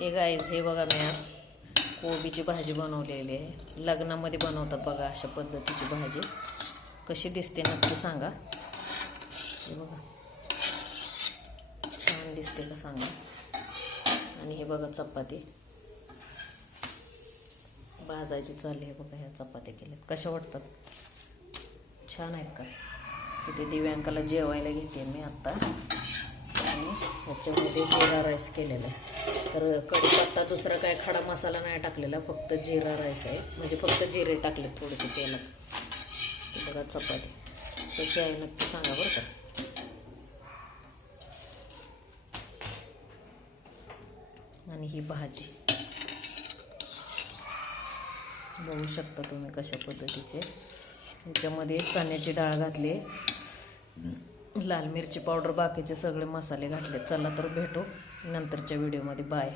हे गाईज, हे बघा मी आज कोबीची भाजी बनवलेली आहे. लग्नामध्ये बनवतात बघा अशा पद्धतीची भाजी. कशी दिसते नक्की सांगा. हे बघा छान दिसते का सांगा. आणि हे बघा चपाती भाजायची चालली आहे बघा. ह्या चपात्या केल्यात कशा वाटतात? छान आहेत का? इथे दिव्यांकाला जेवायला घेते मी आत्ता. आणि ह्याच्यामध्ये जिरा राईस केलेला आहे. तर कढीपत्ता दुसरा काय खडा मसाला नाही टाकलेला, फक्त जिरा राईस आहे. म्हणजे फक्त जिरे टाकले थोडेसे तेलात. बघा चपाती कशी आहे नक्की सांगा बरं का. आणि ही भाजी बघू शकता तुम्ही कशा पद्धतीचे. ह्याच्यामध्ये चण्याची डाळ घातली, लाल मिरची पावडर, बाकीचे सगळे मसाले घातले. चला तर भेटू नंतरच्या व्हिडिओमध्ये. बाय.